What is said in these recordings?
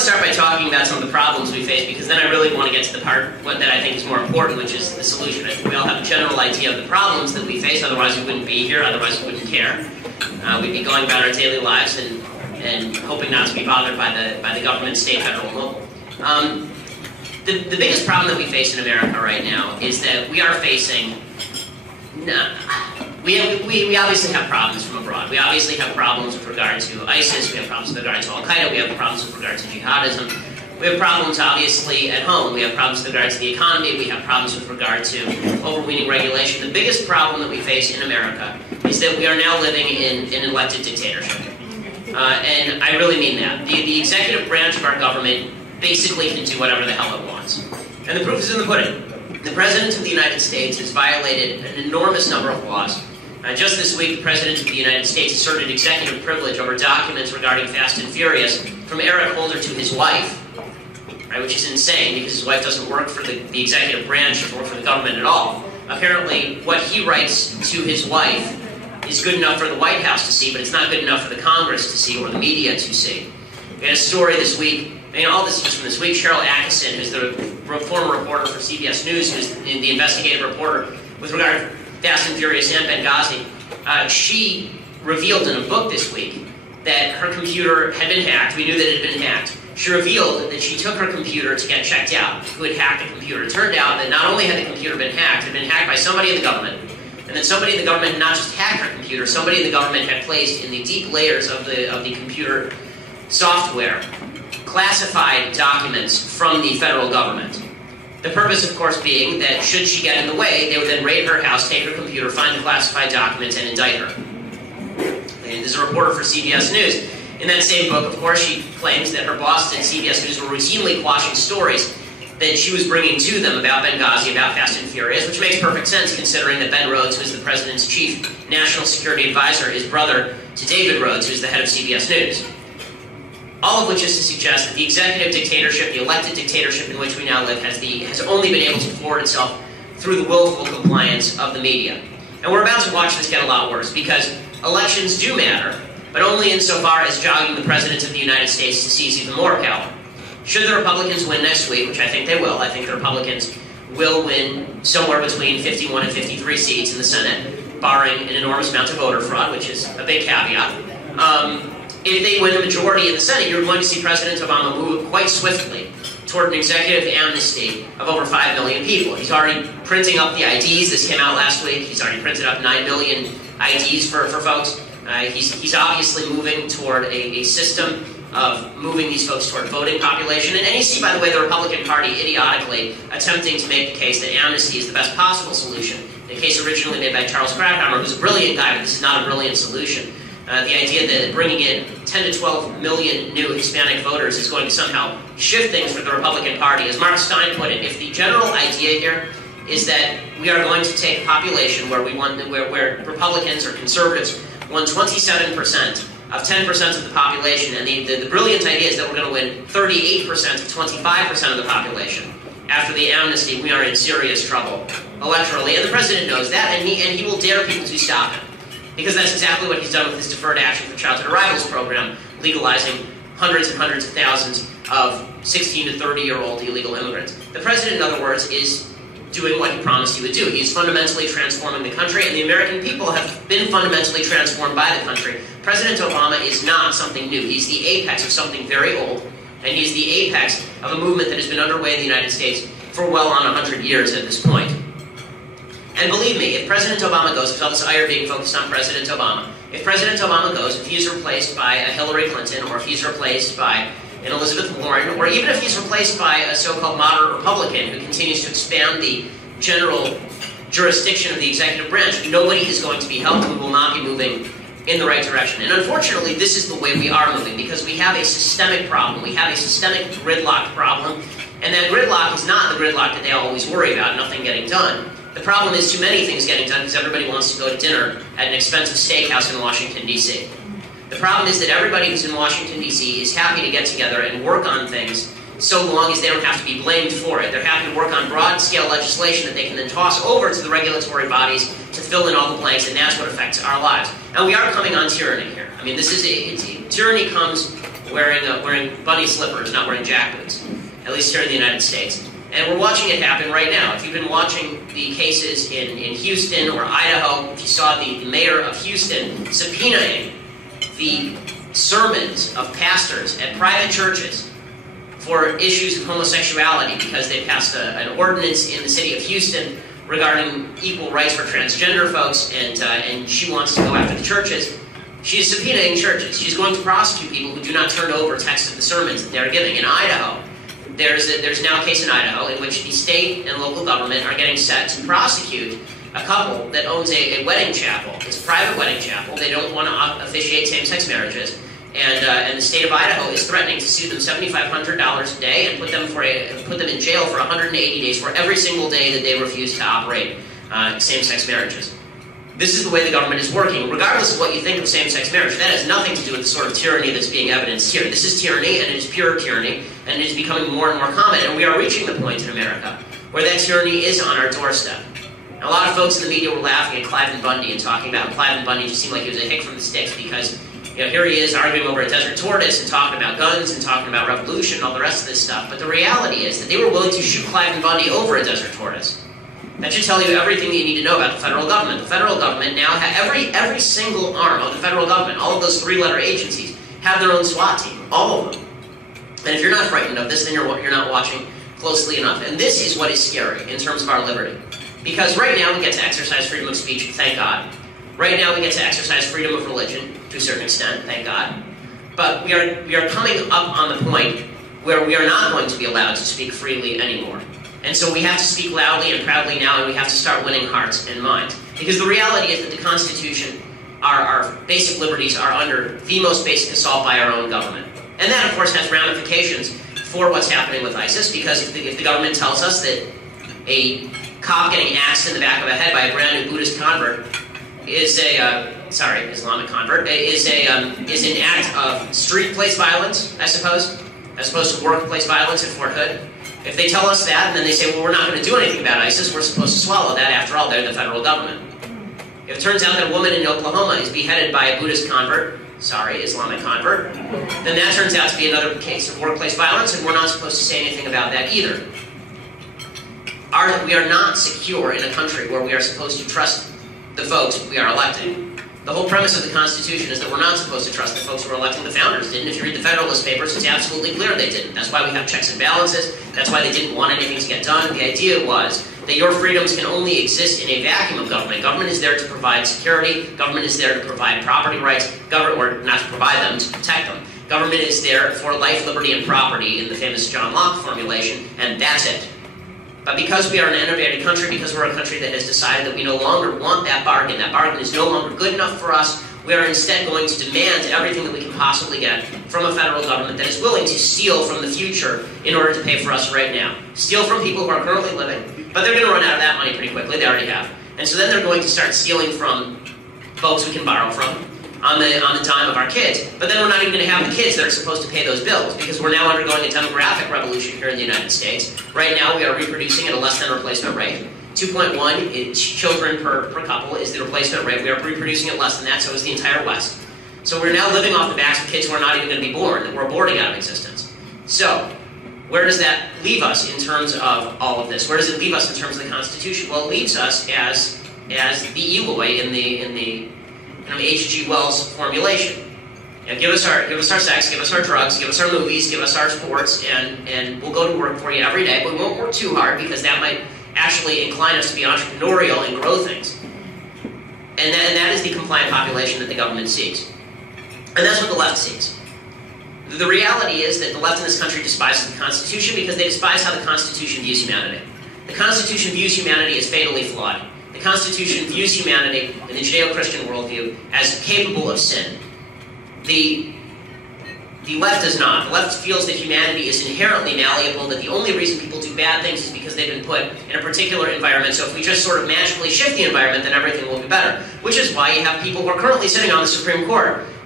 to start by talking about some of the problems we face, because then I really want to get to the part that I think is more important, which is the solution. I think we all have a general idea of the problems that we face, otherwise we wouldn't be here, otherwise we wouldn't care. We'd be going about our daily lives and hoping not to be bothered by the government, state, federal, and local. The biggest problem that we face in America right now is that we are facing... We obviously have problems from abroad. We obviously have problems with regard to ISIS, we have problems with regard to Al-Qaeda, we have problems with regard to jihadism. We have problems, obviously, at home. We have problems with regard to the economy. We have problems with regard to overweening regulation. The biggest problem that we face in America is that we are now living in an elected dictatorship. And I really mean that. The executive branch of our government basically can do whatever the hell it wants. And the proof is in the pudding. The President of the United States has violated an enormous number of laws. Just this week, the President of the United States asserted executive privilege over documents regarding Fast and Furious from Eric Holder to his wife, right, which is insane because his wife doesn't work for the executive branch, doesn't work for the government at all. Apparently, what he writes to his wife is good enough for the White House to see, but it's not good enough for the Congress to see or the media to see. We had a story this week, and all this is just from this week. Cheryl Atkinson, who's the former reporter for CBS News, who's the investigative reporter with regard to Fast and Furious and Benghazi, she revealed in a book this week that her computer had been hacked. We knew that it had been hacked. She revealed that she took her computer to get checked out, who had hacked the computer. It turned out that not only had the computer been hacked, it had been hacked by somebody in the government, and then somebody in the government had not just hacked her computer, somebody in the government had placed in the deep layers of the computer software classified documents from the federal government. The purpose, of course, being that should she get in the way, they would then raid her house, take her computer, find the classified documents, and indict her. And this is a reporter for CBS News. In that same book, of course, she claims that her bosses at CBS News were routinely quashing stories that she was bringing to them about Benghazi, about Fast and Furious, which makes perfect sense considering that Ben Rhodes, who is the president's chief national security advisor, is brother to David Rhodes, who is the head of CBS News. All of which is to suggest that the executive dictatorship, the elected dictatorship in which we now live, has only been able to forward itself through the willful compliance of the media. And we're about to watch this get a lot worse, because elections do matter, but only insofar as jogging the President of the United States to seize even more power. Should the Republicans win next week, which I think they will, I think the Republicans will win somewhere between 51 and 53 seats in the Senate, barring an enormous amount of voter fraud, which is a big caveat. If they win a majority in the Senate, you're going to see President Obama move quite swiftly toward an executive amnesty of over 5 million people. He's already printing up the IDs. This came out last week. He's already printed up 9 million IDs for folks. He's obviously moving toward a system of moving these folks toward voting population. And you see, by the way, the Republican Party idiotically attempting to make the case that amnesty is the best possible solution. The case originally made by Charles Krauthammer, who's a brilliant guy, but this is not a brilliant solution. The idea that bringing in 10 to 12 million new Hispanic voters is going to somehow shift things for the Republican Party. As Mark Stein put it, if the general idea here is that we are going to take a population where where Republicans or conservatives won 27% of 10% of the population, and the brilliant idea is that we're going to win 38% of 25% of the population after the amnesty, we are in serious trouble electorally, and the President knows that, and he will dare people to stop him. Because that's exactly what he's done with his Deferred Action for Childhood Arrivals program, legalizing hundreds and hundreds of thousands of 16 to 30-year-old illegal immigrants. The President, in other words, is doing what he promised he would do. He's fundamentally transforming the country, and the American people have been fundamentally transformed by the country. President Obama is not something new. He's the apex of something very old, and he's the apex of a movement that has been underway in the United States for well on 100 years at this point. And believe me, if President Obama goes, with all this ire being focused on President Obama, if President Obama goes, if he's replaced by a Hillary Clinton, or if he's replaced by an Elizabeth Warren, or even if he's replaced by a so-called moderate Republican who continues to expand the general jurisdiction of the executive branch, nobody is going to be helped. We will not be moving in the right direction. And unfortunately, this is the way we are moving, because we have a systemic problem. We have a systemic gridlock problem, and that gridlock is not the gridlock that they always worry about, nothing getting done. The problem is too many things getting done because everybody wants to go to dinner at an expensive steakhouse in Washington, D.C. The problem is that everybody who's in Washington, D.C. is happy to get together and work on things so long as they don't have to be blamed for it. They're happy to work on broad-scale legislation that they can then toss over to the regulatory bodies to fill in all the blanks, and that's what affects our lives. And we are coming on tyranny here. I mean, this is tyranny comes wearing bunny slippers, not wearing jackboots, at least here in the United States. And we're watching it happen right now. If you've been watching the cases in Houston or Idaho, if you saw the mayor of Houston subpoenaing the sermons of pastors at private churches for issues of homosexuality because they passed an ordinance in the city of Houston regarding equal rights for transgender folks, and she wants to go after the churches. She's subpoenaing churches. She's going to prosecute people who do not turn over text of the sermons that they're giving. In Idaho, there's now a case in Idaho in which the state and local government are getting set to prosecute a couple that owns a wedding chapel. It's a private wedding chapel. They don't want to officiate same-sex marriages. And the state of Idaho is threatening to sue them $7,500 a day and put them in jail for 180 days for every single day that they refuse to operate same-sex marriages. This is the way the government is working. Regardless of what you think of same-sex marriage, that has nothing to do with the sort of tyranny that's being evidenced here. This is tyranny, and it is pure tyranny, and it is becoming more and more common. And we are reaching the point in America where that tyranny is on our doorstep. And a lot of folks in the media were laughing at Cliven Bundy and talking about how Cliven Bundy just seemed like he was a hick from the sticks because, you know, here he is arguing over a desert tortoise and talking about guns and talking about revolution and all the rest of this stuff. But the reality is that they were willing to shoot Cliven Bundy over a desert tortoise. That should tell you everything that you need to know about the federal government. The federal government now has every single arm of the federal government, all of those three-letter agencies, have their own SWAT team, all of them. And if you're not frightened of this, then you're not watching closely enough. And this is what is scary in terms of our liberty. Because right now we get to exercise freedom of speech, thank God. Right now we get to exercise freedom of religion, to a certain extent, thank God. But we are coming up on the point where we are not going to be allowed to speak freely anymore. And so we have to speak loudly and proudly now, and we have to start winning hearts and minds. Because the reality is that the Constitution, our basic liberties, are under the most basic assault by our own government. And that, of course, has ramifications for what's happening with ISIS, because if the government tells us that a cop getting axed in the back of the head by a brand new Buddhist convert is Islamic convert, is an act of street place violence, I suppose, as opposed to workplace violence at Fort Hood. If they tell us that, and then they say, well, we're not going to do anything about ISIS, we're supposed to swallow that. After all, they're the federal government. If it turns out that a woman in Oklahoma is beheaded by a Buddhist convert, Islamic convert, then that turns out to be another case of workplace violence, and we're not supposed to say anything about that either. We are not secure in a country where we are supposed to trust the folks we are electing. The whole premise of the Constitution is that we're not supposed to trust the folks who are electing. The founders didn't. If you read the Federalist Papers, it's absolutely clear they didn't. That's why we have checks and balances. That's why they didn't want anything to get done. The idea was that your freedoms can only exist in a vacuum of government. Government is there to provide security. Government is there to provide property rights. Or not to provide them, to protect them. Government is there for life, liberty, and property in the famous John Locke formulation, and that's it. But because we are an innovative country, because we're a country that has decided that we no longer want that bargain is no longer good enough for us, we are instead going to demand everything that we can possibly get from a federal government that is willing to steal from the future in order to pay for us right now. Steal from people who are currently living, but they're going to run out of that money pretty quickly, they already have. And so then they're going to start stealing from folks we can borrow from, on the dime of our kids, but then we're not even going to have the kids that are supposed to pay those bills, because we're now undergoing a demographic revolution here in the United States. Right now we are reproducing at a less than replacement rate. 2.1 children per couple is the replacement rate. We are reproducing at less than that, so is the entire West. So we're now living off the backs of kids who are not even going to be born, that we're aborting out of existence. So, where does that leave us in terms of all of this? Where does it leave us in terms of the Constitution? Well, it leaves us as the evil way in the H.G. Wells formulation. You know, give us our sex, give us our drugs, give us our movies, give us our sports, and we'll go to work for you every day, but we won't work too hard because that might actually incline us to be entrepreneurial and grow things. And that is the compliant population that the government seeks. And that's what the left seeks. The reality is that the left in this country despises the Constitution because they despise how the Constitution views humanity. The Constitution views humanity as fatally flawed. The Constitution views humanity in the Judeo-Christian worldview as capable of sin. The left does not. The left feels that humanity is inherently malleable, that the only reason people do bad things is because they've been put in a particular environment, so if we just sort of magically shift the environment, then everything will be better. Which is why you have people who are currently sitting on the Supreme Court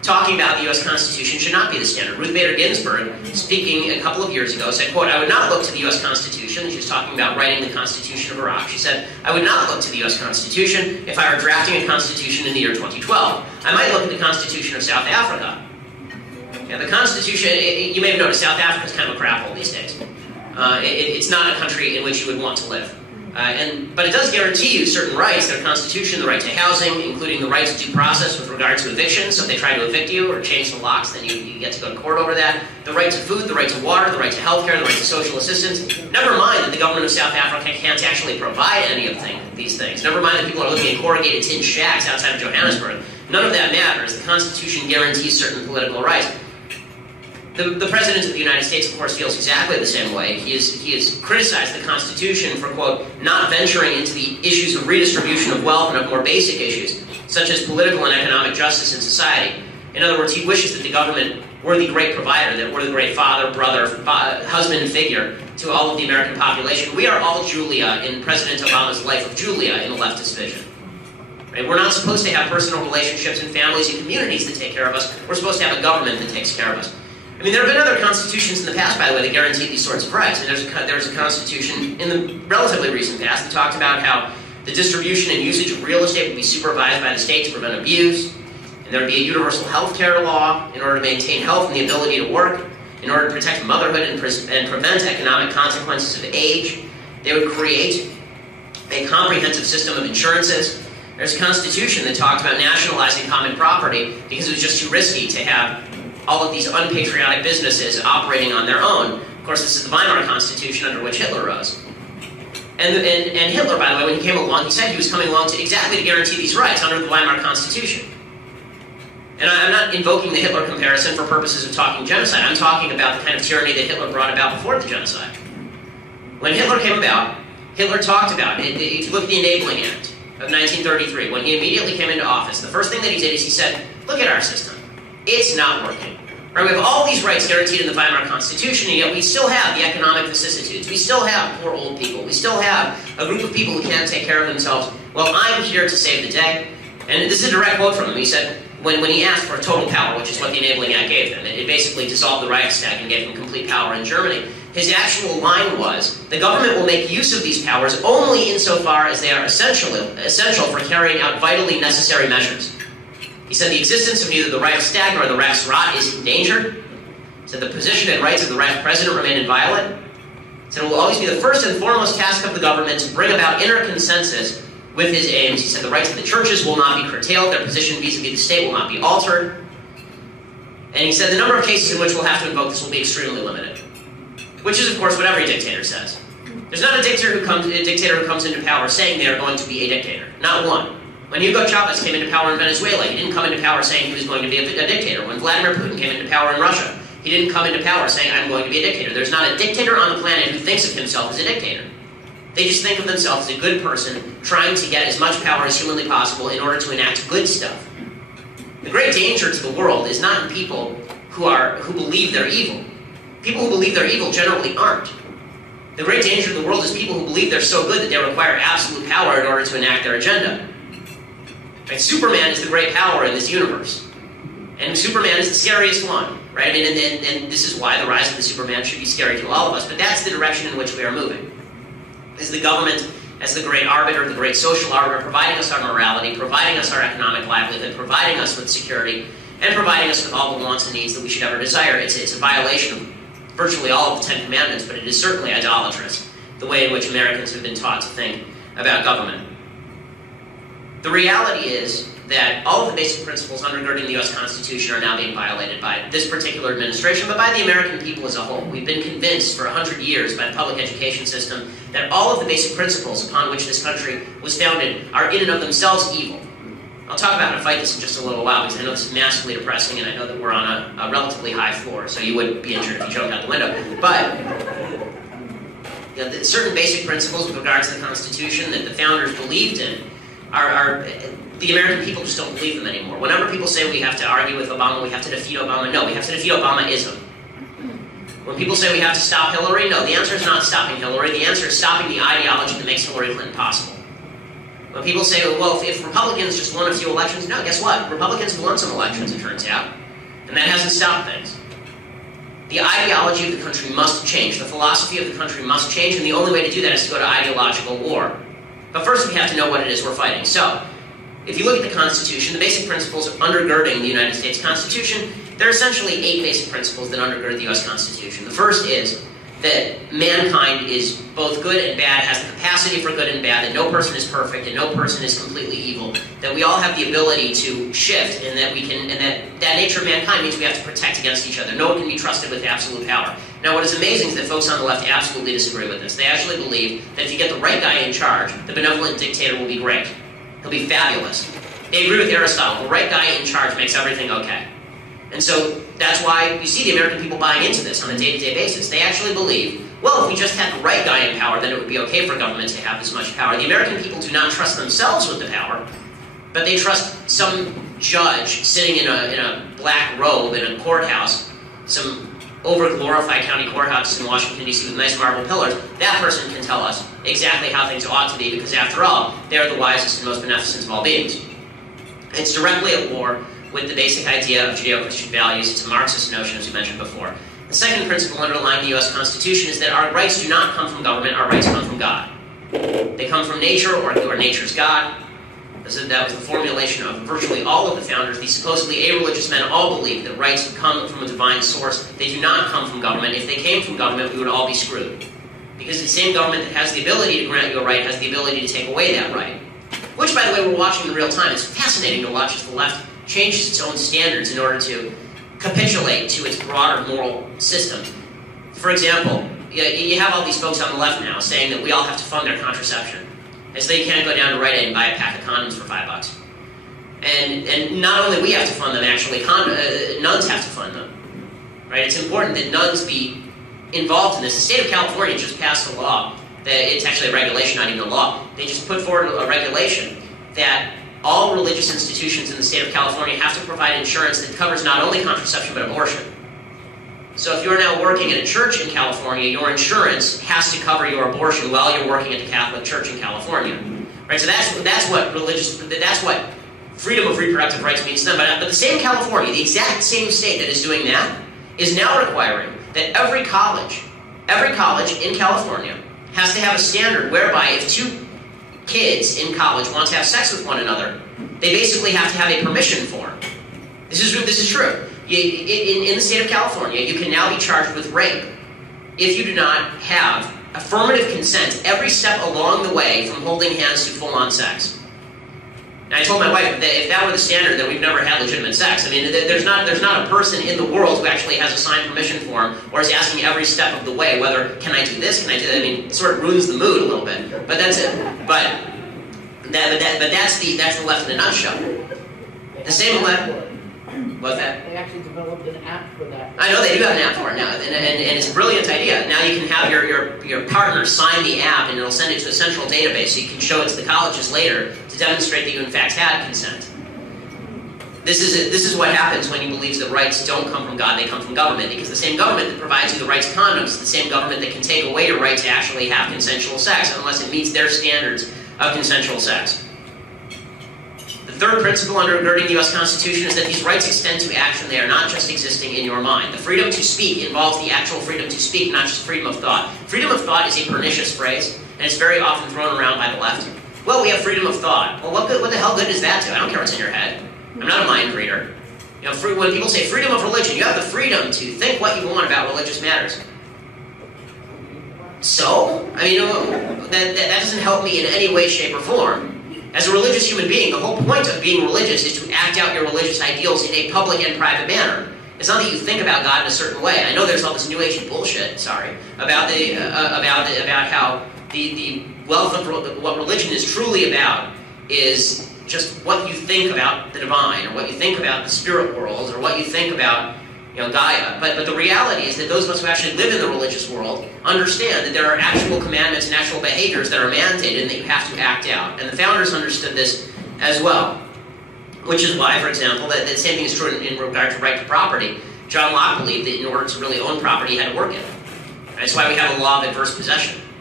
talking about the U.S. Constitution should not be the standard. Ruth Bader Ginsburg, speaking a couple of years ago, said, quote, "I would not look to the U.S. Constitution." She was talking about writing the Constitution of Iraq. She said, "I would not look to the U.S. Constitution if I were drafting a Constitution in the year 2012. I might look at the Constitution of South Africa." Yeah, the Constitution, you may have noticed, South Africa is kind of a crap hole these days. It's not a country in which you would want to live. But it does guarantee you certain rights. Their Constitution, the right to housing, including the right to due process with regard to eviction. So if they try to evict you or change the locks, then you get to go to court over that. The right to food, the right to water, the right to health care, the right to social assistance. Never mind that the government of South Africa can't actually provide any of these things. Never mind that people are living in corrugated tin shacks outside of Johannesburg. None of that matters. The Constitution guarantees certain political rights. The President of the United States, of course, feels exactly the same way. He has criticized the Constitution for, quote, not venturing into the issues of redistribution of wealth and of more basic issues, such as political and economic justice in society. In other words, he wishes that the government were the great provider, that we're the great father, brother, husband figure to all of the American population. We are all Julia in President Obama's Life of Julia in the leftist vision. Right? We're not supposed to have personal relationships and families and communities that take care of us. We're supposed to have a government that takes care of us. I mean, there have been other constitutions in the past, by the way, that guarantee these sorts of rights. And there's a constitution in the relatively recent past that talked about how the distribution and usage of real estate would be supervised by the state to prevent abuse. And there would be a universal health care law in order to maintain health and the ability to work, in order to protect motherhood and prevent economic consequences of age. They would create a comprehensive system of insurances. There's a constitution that talked about nationalizing common property because it was just too risky to have all of these unpatriotic businesses operating on their own. Of course, this is the Weimar Constitution under which Hitler rose. And Hitler, by the way, when he came along, he said he was coming along to exactly to guarantee these rights under the Weimar Constitution. And I'm not invoking the Hitler comparison for purposes of talking genocide. I'm talking about the kind of tyranny that Hitler brought about before the genocide. When Hitler came about, Hitler talked about it. If you look at the Enabling Act of 1933, when he immediately came into office, the first thing that he did is he said, look at our system. It's not working. Right? We have all these rights guaranteed in the Weimar Constitution, and yet we still have the economic vicissitudes. We still have poor old people. We still have a group of people who can't take care of themselves. Well, I'm here to save the day. And this is a direct quote from him. He said, when he asked for total power, which is what the Enabling Act gave him, it basically dissolved the Reichstag and gave him complete power in Germany. His actual line was, the government will make use of these powers only insofar as they are essential for carrying out vitally necessary measures. He said the existence of neither the Reichstag nor the Reichsrat is endangered. He said the position and rights of the Reich President remain inviolate. He said it will always be the first and foremost task of the government to bring about inner consensus with his aims. He said the rights of the churches will not be curtailed, their position vis-a-vis the state will not be altered. And he said the number of cases in which we'll have to invoke this will be extremely limited. Which is, of course, what every dictator says. There's not a dictator who comes into power saying they are going to be a dictator. Not one. When Hugo Chavez came into power in Venezuela, he didn't come into power saying he was going to be a dictator. When Vladimir Putin came into power in Russia, he didn't come into power saying, I'm going to be a dictator. There's not a dictator on the planet who thinks of himself as a dictator. They just think of themselves as a good person trying to get as much power as humanly possible in order to enact good stuff. The great danger to the world is not in people who believe they're evil. People who believe they're evil generally aren't. The great danger to the world is people who believe they're so good that they require absolute power in order to enact their agenda. Right? Superman is the great power in this universe. And Superman is the scariest one. Right? I mean, and this is why the rise of the Superman should be scary to all of us. But that's the direction in which we are moving. Is the government as the great arbiter, the great social arbiter, providing us our morality, providing us our economic livelihood, providing us with security, and providing us with all the wants and needs that we should ever desire. It's a violation of virtually all of the Ten Commandments, but it is certainly idolatrous, the way in which Americans have been taught to think about government. The reality is that all of the basic principles undergirding the U.S. Constitution are now being violated by this particular administration, but by the American people as a whole. We've been convinced for 100 years by the public education system that all of the basic principles upon which this country was founded are in and of themselves evil. I'll talk about how to fight this in just a little while, because I know this is massively depressing, and I know that we're on a relatively high floor, so you would be injured if you jumped out the window. But certain basic principles with regards to the Constitution that the founders believed in the American people just don't believe them anymore. Whenever people say we have to argue with Obama, we have to defeat Obama, no, we have to defeat Obama-ism. When people say we have to stop Hillary, no, the answer is not stopping Hillary. The answer is stopping the ideology that makes Hillary Clinton possible. When people say, well, if Republicans just won a few elections, no, guess what? Republicans have won some elections, it turns out. And that hasn't stopped things. The ideology of the country must change. The philosophy of the country must change, and the only way to do that is to go to ideological war. But first we have to know what it is we're fighting. So, if you look at the Constitution, the basic principles undergirding the United States Constitution, there are essentially 8 basic principles that undergird the US Constitution. The first is that mankind is both good and bad, has the capacity for good and bad, that no person is perfect and no person is completely evil, that we all have the ability to shift, and that we can, and that nature of mankind means we have to protect against each other. No one can be trusted with absolute power. Now, what is amazing is that folks on the left absolutely disagree with this. They actually believe that if you get the right guy in charge, the benevolent dictator will be great. He'll be fabulous. They agree with Aristotle. The right guy in charge makes everything okay. And so that's why you see the American people buying into this on a day-to-day basis. They actually believe, well, if we just had the right guy in power, then it would be okay for government to have this much power. The American people do not trust themselves with the power, but they trust some judge sitting in a black robe in a courthouse, some over-glorified county courthouse in Washington, D.C. with nice marble pillars. That person can tell us exactly how things ought to be, because after all, they are the wisest and most beneficent of all beings. It's directly at war with the basic idea of Judeo-Christian values. It's a Marxist notion, as we mentioned before. The second principle underlying the U.S. Constitution is that our rights do not come from government, our rights come from God. They come from nature, or nature's God. That was the formulation of virtually all of the founders. These supposedly a-religious men all believe that rights come from a divine source. They do not come from government. If they came from government, we would all be screwed. Because the same government that has the ability to grant you a right has the ability to take away that right. Which, by the way, we're watching in real time. It's fascinating to watch as the left changes its own standards in order to capitulate to its broader moral system. For example, you have all these folks on the left now saying that we all have to fund their contraception. And so they can't go down to Rite Aid and buy a pack of condoms for $5. And not only we have to fund them, actually, nuns have to fund them. Right? It's important that nuns be involved in this. The state of California just passed a law that it's actually a regulation, not even a law. They just put forward a regulation that all religious institutions in the state of California have to provide insurance that covers not only contraception but abortion. So if you're now working at a church in California, your insurance has to cover your abortion while you're working at the Catholic Church in California. Right? So that's what freedom of reproductive rights means to them. But the same California, the exact same state that is doing that, is now requiring that every college in California has to have a standard whereby if two kids in college want to have sex with one another, they basically have to have a permission form. This is true. In the state of California, you can now be charged with rape if you do not have affirmative consent every step along the way from holding hands to full-on sex. Now, I told my wife that if that were the standard, then we've never had legitimate sex. I mean, there's not a person in the world who actually has a signed permission form or is asking every step of the way whether, can I do this, can I do that? I mean, it sort of ruins the mood a little bit. But that's it. But that's the left in a nutshell. The same left. What's that? They actually developed an app for that. I know they do have an app for it now, and it's a brilliant idea. Now you can have your partner sign the app, and it'll send it to a central database, so you can show it to the colleges later to demonstrate that you in fact had consent. This is what happens when you believe that rights don't come from God, they come from government, because the same government that provides you the right to condoms is the same government that can take away your right to actually have consensual sex, unless it meets their standards of consensual sex. The third principle undergirding the U.S. Constitution is that these rights extend to action. They are not just existing in your mind. The freedom to speak involves the actual freedom to speak, not just freedom of thought. Freedom of thought is a pernicious phrase, and it's very often thrown around by the left. Well, we have freedom of thought. Well, what the hell good does that do? I don't care what's in your head. I'm not a mind reader. You know, when people say freedom of religion, you have the freedom to think what you want about religious matters. So, I mean, that doesn't help me in any way, shape, or form. As a religious human being, the whole point of being religious is to act out your religious ideals in a public and private manner. It's not that you think about God in a certain way. I know there's all this New Age bullshit, about how the wealth of what religion is truly about is just what you think about the divine, or what you think about the spirit world, or what you think about, you know, Gaia. But the reality is that those of us who actually live in the religious world understand that there are actual commandments and actual behaviors that are mandated and that you have to act out. And the founders understood this as well. Which is why, for example, that same thing is true in regard to right to property. John Locke believed that in order to really own property, you had to work it. That's why we have a law of adverse possession.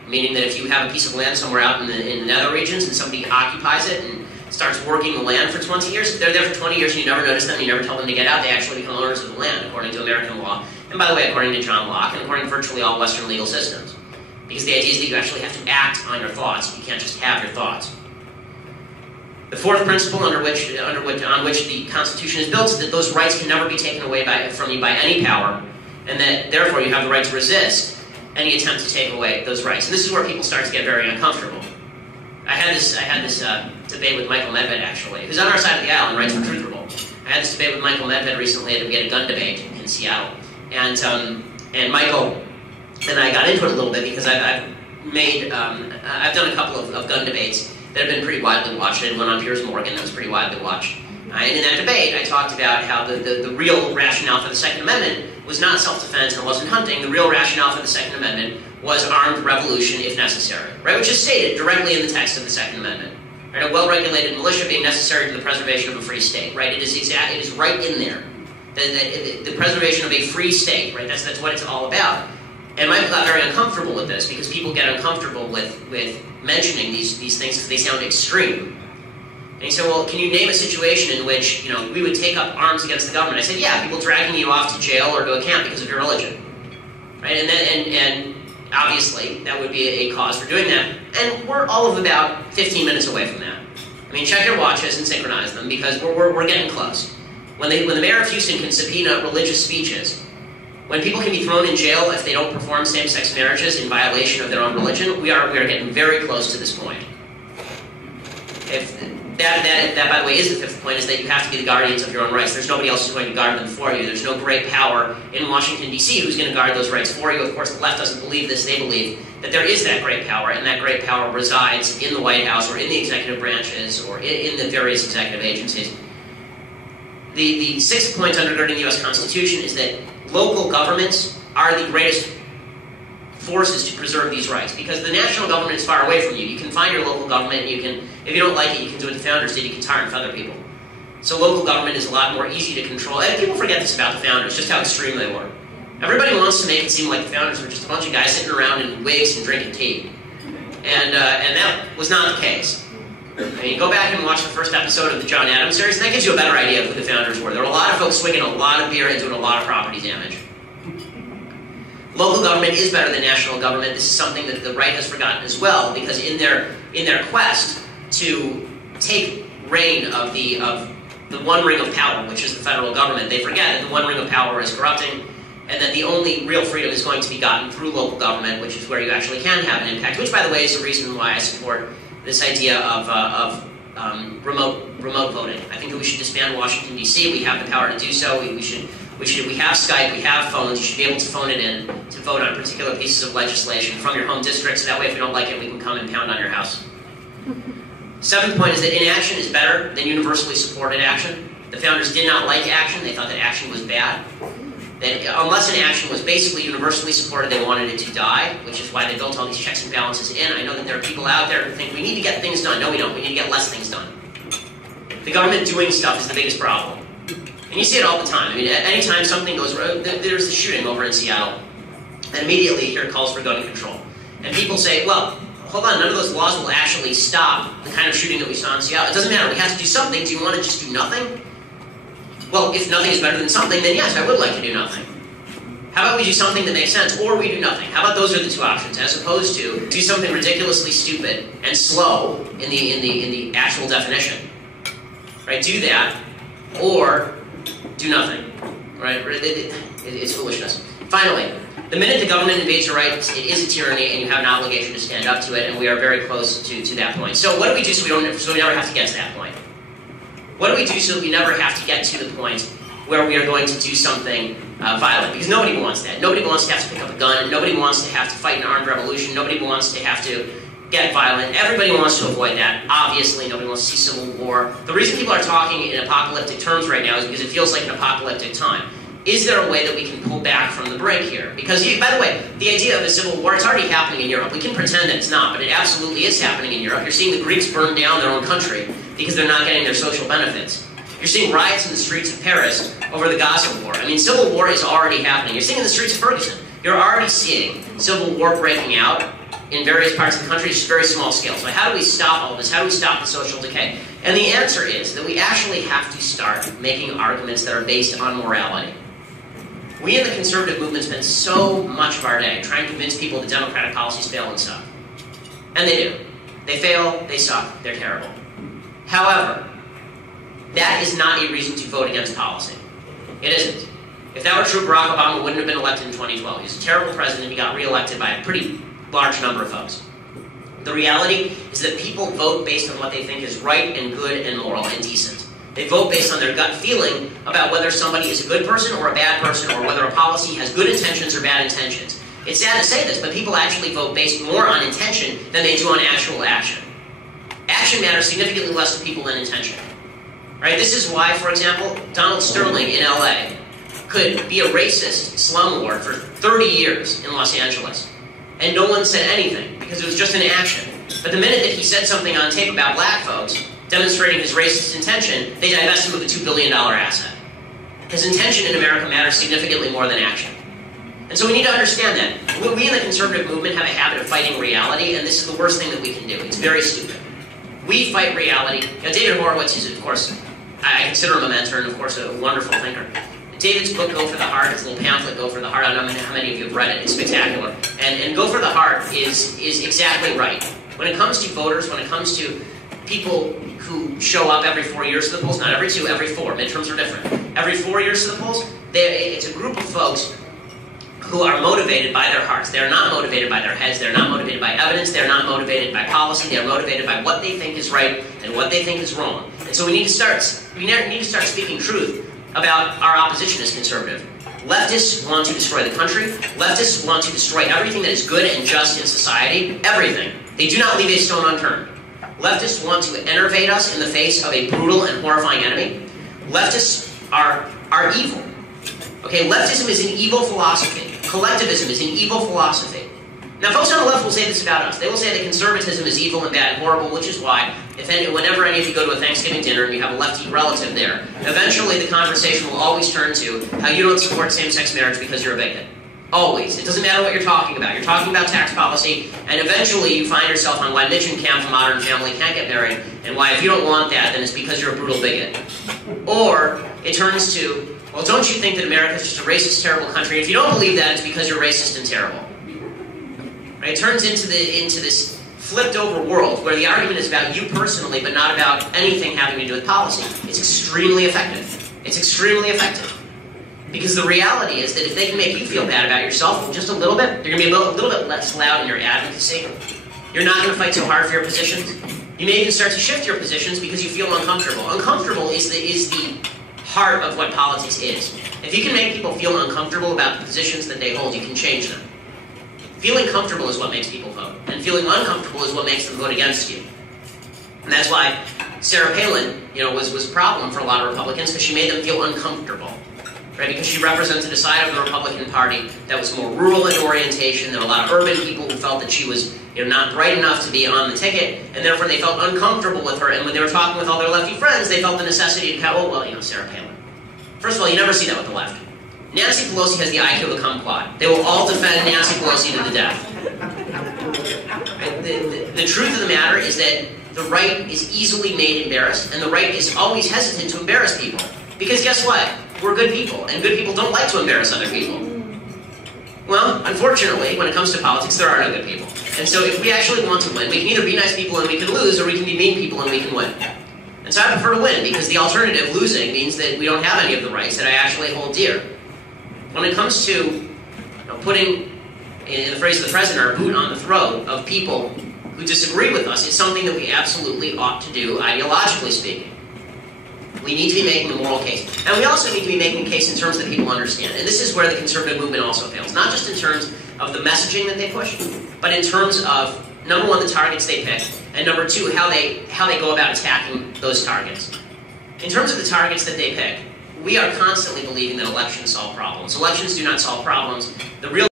meaning that if you have a piece of land somewhere out in the nether regions and somebody occupies it and starts working the land for 20 years, if they're there for 20 years and you never notice them, you never tell them to get out, they actually become owners of the land, according to American law. And by the way, according to John Locke, and according to virtually all Western legal systems. Because the idea is that you actually have to act on your thoughts. You can't just have your thoughts. The fourth principle on which the Constitution is built is that those rights can never be taken away from you by any power, and that therefore you have the right to resist any attempt to take away those rights. And this is where people start to get very uncomfortable. I had this debate with Michael Medved, actually, who's on our side of the aisle and writes for Truth Revolt. I had this debate with Michael Medved recently, and we had a gun debate in Seattle. And Michael and I got into it a little bit because I've done a couple of gun debates that have been pretty widely watched. I did one on Piers Morgan that was pretty widely watched. And in that debate, I talked about how the real rationale for the Second Amendment was not self-defense and it wasn't hunting. The real rationale for the Second Amendment was armed revolution if necessary, right? Which is stated directly in the text of the Second Amendment. Right? A well-regulated militia being necessary to the preservation of a free state, right? It is right in there. The preservation of a free state, right? That's what it's all about. And Michael got very uncomfortable with this because people get uncomfortable with mentioning these things because they sound extreme. And he said, well, can you name a situation in which, we would take up arms against the government? I said, yeah, people dragging you off to jail or to a camp because of your religion. Right? And obviously, that would be a cause for doing that. And we're all of about 15 minutes away from that. I mean, check your watches and synchronize them because we're getting close. When the mayor of Houston can subpoena religious speeches, when people can be thrown in jail if they don't perform same-sex marriages in violation of their own religion, we are getting very close to this point. That, by the way, is the fifth point, is that you have to be the guardians of your own rights. There's nobody else who's going to guard them for you. There's no great power in Washington, D.C. who's going to guard those rights for you. Of course, the left doesn't believe this. They believe that there is that great power, and that great power resides in the White House or in the executive branches or in the various executive agencies. The sixth point undergirding the U.S. Constitution is that local governments are the greatest forces to preserve these rights, because the national government is far away from you. You can find your local government, and you can, if you don't like it, you can do what the founders did, you can tar and feather people. So local government is a lot more easy to control, and people forget this about the founders, just how extreme they were. Everybody wants to make it seem like the founders were just a bunch of guys sitting around in wigs and drinking tea. And that was not the case. I mean, go back and watch the first episode of the John Adams series, and that gives you a better idea of who the founders were. There were a lot of folks swinging a lot of beer and doing a lot of property damage. Local government is better than national government. This is something that the right has forgotten as well, because in their quest to take reign of the one ring of power, which is the federal government, they forget that the one ring of power is corrupting, and that the only real freedom is going to be gotten through local government, which is where you actually can have an impact, which, by the way, is the reason why I support this idea of remote voting. I think that we should disband Washington, D.C. We have the power to do so. We have Skype, we have phones. You should be able to phone it in to vote on particular pieces of legislation from your home district, so that way if we don't like it, we can come and pound on your house. Seventh point is that inaction is better than universally supported action. The founders did not like action. They thought that action was bad. That unless an action was basically universally supported, they wanted it to die, which is why they built all these checks and balances in. I know that there are people out there who think we need to get things done. No, we don't. We need to get less things done. The government doing stuff is the biggest problem. And you see it all the time. I mean, anytime something goes wrong, there's a shooting over in Seattle, and immediately you hear calls for gun control. And people say, well, hold on, none of those laws will actually stop the kind of shooting that we saw in Seattle. It doesn't matter, we have to do something. Do you want to just do nothing? Well, if nothing is better than something, then yes, I would like to do nothing. How about we do something that makes sense, or we do nothing? How about those are the two options, as opposed to do something ridiculously stupid and slow in the actual definition? Right? Do that, or do nothing. Right? It's foolishness. Finally, the minute the government invades your rights, it is a tyranny, and you have an obligation to stand up to it, and we are very close to that point. So what do we do so we never have to get to that point? What do we do so we never have to get to the point where we are going to do something violent? Because nobody wants that. Nobody wants to have to pick up a gun. Nobody wants to have to fight an armed revolution. Nobody wants to have to get violent. Everybody wants to avoid that. Obviously, nobody wants to see civil war. The reason people are talking in apocalyptic terms right now is because it feels like an apocalyptic time. Is there a way that we can pull back from the brink here? Because, by the way, the idea of a civil war, it's already happening in Europe. We can pretend that it's not, but it absolutely is happening in Europe. You're seeing the Greeks burn down their own country because they're not getting their social benefits. You're seeing riots in the streets of Paris over the Gaza war. I mean, civil war is already happening. You're seeing in the streets of Ferguson. You're already seeing civil war breaking out in various parts of the country, just very small scale. So how do we stop all of this? How do we stop the social decay? And the answer is that we actually have to start making arguments that are based on morality. We in the conservative movement spend so much of our day trying to convince people that democratic policies fail and suck. And they do. They fail, they suck, they're terrible. However, that is not a reason to vote against policy. It isn't. If that were true, Barack Obama wouldn't have been elected in 2012. He was a terrible president. He got reelected by a pretty large number of folks. The reality is that people vote based on what they think is right and good and moral and decent. They vote based on their gut feeling about whether somebody is a good person or a bad person, or whether a policy has good intentions or bad intentions. It's sad to say this, but people actually vote based more on intention than they do on actual action. Action matters significantly less to people than intention. Right? This is why, for example, Donald Sterling in LA could be a racist slumlord for 30 years in Los Angeles, and no one said anything, because it was just an action. But the minute that he said something on tape about black folks, demonstrating his racist intention, they divest him of a $2 billion asset. Because intention in America matters significantly more than action. And so we need to understand that. We in the conservative movement have a habit of fighting reality, and this is the worst thing that we can do. It's very stupid. We fight reality. You know, David Horowitz is, of course, I consider him a mentor, and of course a wonderful thinker. David's book, Go for the Heart, his little pamphlet, Go for the Heart, I don't know how many of you have read it, it's spectacular. And Go for the Heart is exactly right. When it comes to voters, when it comes to people who show up every 4 years to the polls, not every 2, every 4, midterms are different. Every 4 years to the polls, it's a group of folks who are motivated by their hearts. They're not motivated by their heads, they're not motivated by evidence, they're not motivated by policy, they're motivated by what they think is right and what they think is wrong. And so we need to start speaking truth about our opposition as conservative. Leftists want to destroy the country. Leftists want to destroy everything that is good and just in society. Everything. They do not leave a stone unturned. Leftists want to enervate us in the face of a brutal and horrifying enemy. Leftists are evil. Okay, leftism is an evil philosophy. Collectivism is an evil philosophy. Now, folks on the left will say this about us. They will say that conservatism is evil and bad and horrible, which is why, whenever any of you go to a Thanksgiving dinner and you have a lefty relative there, eventually the conversation will always turn to how you don't support same-sex marriage because you're a bigot. Always. It doesn't matter what you're talking about. You're talking about tax policy, and eventually you find yourself on why Mitch and Cam from Modern Family can't get married, and why if you don't want that, then it's because you're a brutal bigot. Or it turns to, well, don't you think that America is just a racist, terrible country? And if you don't believe that, it's because you're racist and terrible. Right? It turns into this flipped-over world where the argument is about you personally, but not about anything having to do with policy. It's extremely effective. It's extremely effective. Because the reality is that if they can make you feel bad about yourself just a little bit, you're going to be a little bit less loud in your advocacy. You're not going to fight so hard for your positions. You may even start to shift your positions because you feel uncomfortable. Uncomfortable is the heart of what politics is. If you can make people feel uncomfortable about the positions that they hold, you can change them. Feeling comfortable is what makes people vote, and feeling uncomfortable is what makes them vote against you. And that's why Sarah Palin, was a problem for a lot of Republicans, because she made them feel uncomfortable. Right? Because she represented a side of the Republican Party that was more rural in orientation. There were a lot of urban people who felt that she was not bright enough to be on the ticket, and therefore they felt uncomfortable with her. And when they were talking with all their lefty friends, they felt the necessity to go, Sarah Palin. First of all, you never see that with the left. Nancy Pelosi has the IQ of a kumquat. They will all defend Nancy Pelosi to the death. Right? The truth of the matter is that the right is easily made embarrassed, and the right is always hesitant to embarrass people. Because guess what? We're good people, and good people don't like to embarrass other people. Well, unfortunately, when it comes to politics, there are no good people. And so if we actually want to win, we can either be nice people and we can lose, or we can be mean people and we can win. And so I prefer to win, because the alternative, losing, means that we don't have any of the rights that I actually hold dear. When it comes to putting, in the phrase of the president, our boot on the throat of people who disagree with us, it's something that we absolutely ought to do, ideologically speaking. We need to be making a moral case. And we also need to be making a case in terms that people understand. And this is where the conservative movement also fails. Not just in terms of the messaging that they push, but in terms of, number one, the targets they pick, and number two, how they go about attacking those targets. In terms of the targets that they pick, we are constantly believing that elections solve problems. Elections do not solve problems. The real